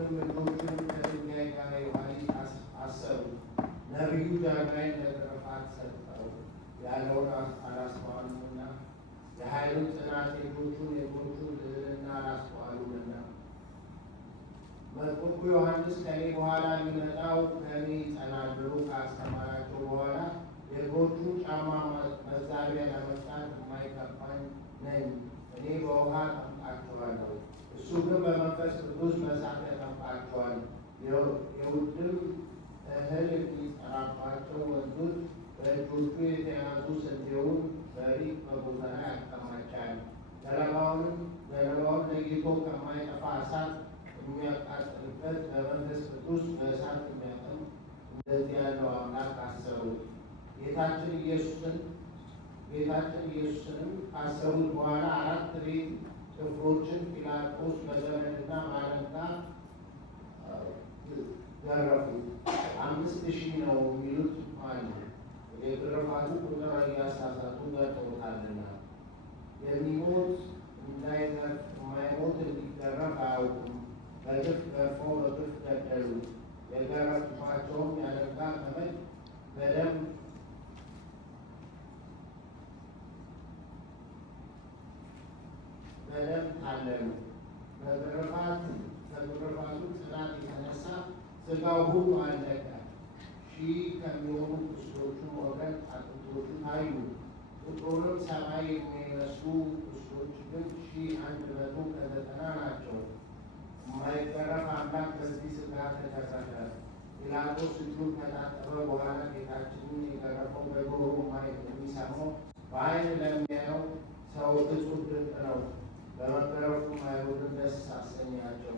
እጆቹንም ከድንጋይ ጋር የኋሊት አሰሩ። ነቢዩ ዳግማይ ለግርፋት ሰጠው ያለውን አላስተዋሉምና የኃይሉን ጽናት የእጆቹን ልዕልና አላስተዋሉምና። መጥምቁ ዮሐንስ ከኔ በኋላ የሚመጣው ከኔ ይጸናል ብሎ ካስተማራቸው በኋላ የእግሮቹን ጫማ መዛቢያ ለመፍታት የማይገባኝ ነኝ፣ እኔ በውሃ አጠምቃቸዋለሁ፣ እሱ ግን በመንፈስ ቅዱስ በእሳት ያጠምቃቸዋል። የውድም እህል የሚጠራባቸው ወንዞች በእጆቹ የተያዙ ስንዴውን በሪቅ በጎተራ ያከማቻል። ገለባውን ለይቶ ከማይጠፋ እሳት የሚያቃጥልበት በመንፈስ ቅዱስ በእሳት የሚያጠምቅ እንደዚህ ያለው አምላክ አሰሩ። ጌታችን ኢየሱስንም ካሰሩት በኋላ 4 ቤት ጭፍሮችን ጲላጦስ በገመድና በአለንጋ ገረፉ። 5000 ነው የሚሉት አሉ። የግርፋቱ ቁጥር እያሳሳቱ ገልጠውታልና የሚሞት እንዳይገርፍ የማይሞት እንዲገረፍ አያውቁም። በግፍ ገርፈው በግፍ ገደሉት። የገረፉባቸውም ያለንጋ ገመድ በደም ታለሉ። ከግርፋቱ ጽናት የተነሳ ሥጋው ሁሉ አለቀ። 1000 ከሚሆኑ ቁስሎቹም ወገን አጥንቶቹ ታዩ። ቁጥሩንም 70 የሚመስሉ ቁስሎች ግን 1190 ናቸው። የማይገረፍ አምላክ በዚህ ሥጋ ተገረፈ። ጲላጦስ እጁን ከታጠበ በኋላ ጌታችንን የገረፈው በጆሮ የሚሰማው በዓይን ለሚያየው ሰው እጹብ ድንቅ ነው። በመገረፉም አይሁድን ደስ አሰኛቸው።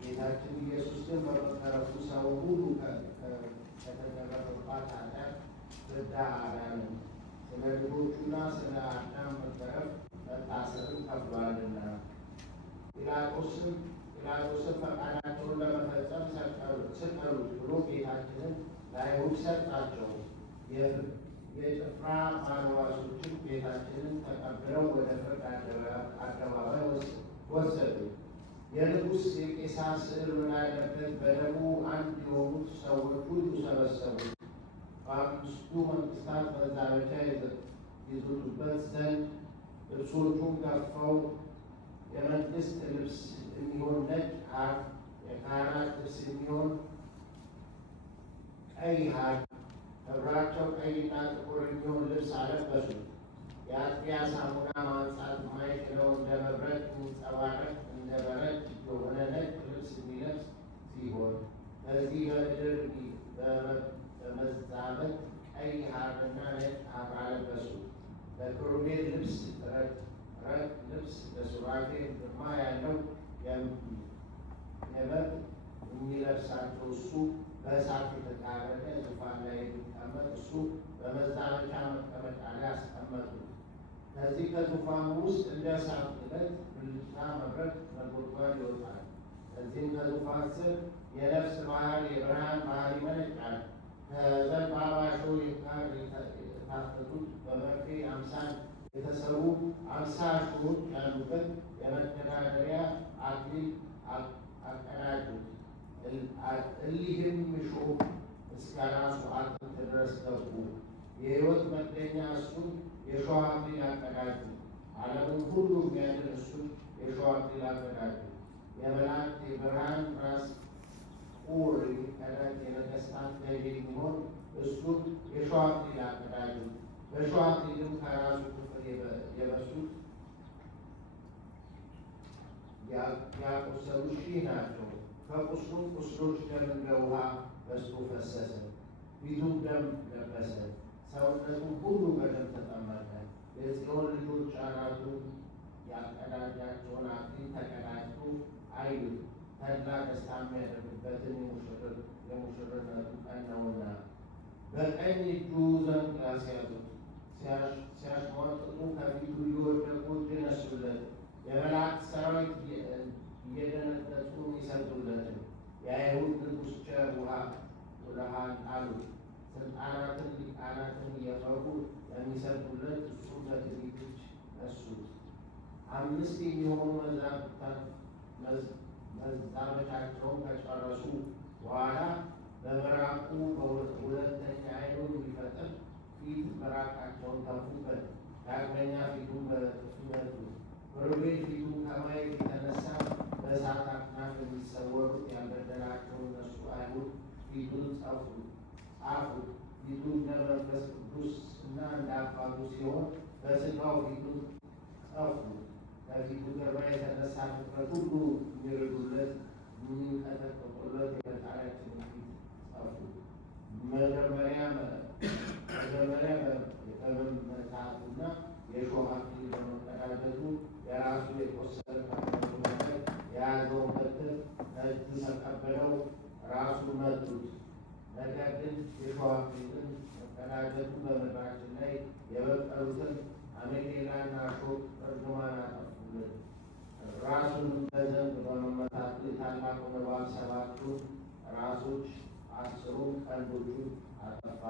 ጌታችን ኢየሱስ ግን በመገረፉ ሰው ሁሉ ከተገረፈባት ኃጢአት ፍዳ አዳነ። ስለ ልጆቹና ስለ አዳም መገረፍ መታሰርን ከፍሏልና። ጲላጦስም ፈቃዳቸውን ለመፈጸም ስቀሉት ብሎ ጌታችንን ለአይሁድ ሰጣቸው። የጭፍራ ባለዋሶችም ጌታችንን ተቀብለው ወደ ፍርድ አደባባይ ወሰዱ። የንጉሥ የቄሳር ስዕል ወዳለበት በደሙ አንድ የሆኑት ሰዎች ሁሉ ሰበሰቡ። በአምስቱ መንግስታት መዛበቻ ይዙበት ዘንድ ልብሶቹን ገፈው የመንግስት ልብስ የሚሆን ነጭ ሐር፣ የካህናት ልብስ የሚሆን ቀይ ሐር፣ ሕብራቸው ቀይና ጥቁር የሚሆን ልብስ አለበሱት። የአጥቢያ ሳሙና ማንጻት የማይችለው እንደ መብረቅ የሚንጸባረቅ እንደ በረድ የሆነ ነጭ ልብስ የሚለብስ ሲሆን በዚህ በምድር በመዛበት ቀይ ሐርና ነጭ ሐር አለበሱት። በኪሩቤል ልብስ ረቅ ልብስ በሱራፌ ግርማ ያለው የበግ የሚለብሳቸው እሱ በእሳት የተቃረደ ዙፋን ላይ የሚቀመጥ እሱ በመዛበቻ መቀመጫ ላይ አስቀመጡት። ከዚህ ከዙፋኑ ውስጥ እንደ እሳት ዕለት ብልጭታ፣ መብረቅ፣ ነጎድጓድ ይወጣል። ከዚህም ከዙፋን ስር የነፍስ ባህር የብርሃን ባህር ይመነጫል። ከዘንባባ እሾህ የታጠቁት በመርፌ አምሳል የተሰሩ 50 እሾሆች ያሉበት የመተዳደሪያ አክሊል አቀዳጁት። እሊህም እሾህ እስከ ራሱ አጥንት ድረስ ገቡ። የሕይወት መገኛ እሱን የእሾህ አክሊል አቀዳጁ። ዓለምን ሁሉ የሚያድን እሱን የእሾህ አክሊል አቀዳጁ። የመላእክት የብርሃን ራስ ቁር የሚቀዳጅ የነገሥታት ገዥ የሚሆን እሱን የእሾህ አክሊል አቀዳጁ። በእሾህ አክሊልም ከራሱ ክፍል የበሱት ያቆሰሉ 1000 ናቸው። ከቁስሉም ቁስሎች ደም እንደ ውሃ በዝቶ ፈሰሰ። ፊቱም ደም ለበሰ። ሰውነቱም ሁሉ በደም ተጠመቀ። የጽዮን ልጆች አራቱ ያቀዳጃቸውን አክሊል ተቀዳጅቶ አዩት። ተድላ ደስታ የሚያደርግበትን የሙሽርነቱ ቀን ነውና። በቀኝ እጁ ዘንግ ያስያዙት። ሲያሽሟጥጡ ከፊቱ እየወደቁ እጅ ነሱለት። የመላእክት ሰራዊት እየደነገጡ ይሰግዱለት። የአይሁድ ንጉሥ ቸር ውለሃል አሉት። ስልጣናትን ሊቃናትን እየፈሩ የሚሰግዱለት እሱ በትዕቢት እጅ ነሱት። 5 የሚሆኑ መዛመቻቸውን ከጨረሱ በኋላ በምራቁ ሁለተኛ ዓይኑን ሊፈጥር ፊት ምራቃቸውን ተፉበት። ዳግመኛ ፊቱን በጥፊ መቱት። ሮቤል ፊቱን ከማየት የተነሳ በእሳት አክናፍ የሚሰወሩት ያልበደላቸው እነሱ አይሁድ ፊቱን ጻፉት። ፊቱ እንደ መንፈስ ቅዱስ እና እንደ አባቱ ሲሆን በሥጋው ፊቱን ጸፉ። ከፊቱ ግርማ የተነሳ ፍጥረት ሁሉ የሚረዱለት የሚንቀጠቀጡለት የፈጣሪያችንን ፊት ጸፉ። መጀመሪያ በመመታቱና የሾህ አክሊል በመቀዳጀቱ የራሱ የቆሰለ ከመቱ ነገር የያዘውን በትር ከእጁ ተቀብለው ራሱን መቱት። ነገር ግን የሾህ አክሊልን መቀዳጀቱ በምድራችን ላይ የበቀሉትን አሜኬላና እሾህ እርግማን አጠፉልን። ራሱንም በዘንግ በመመታቱ የታላቁን እባብ 7ቱን ራሶች 10ሩን ቀንዶቹን አጠፋ።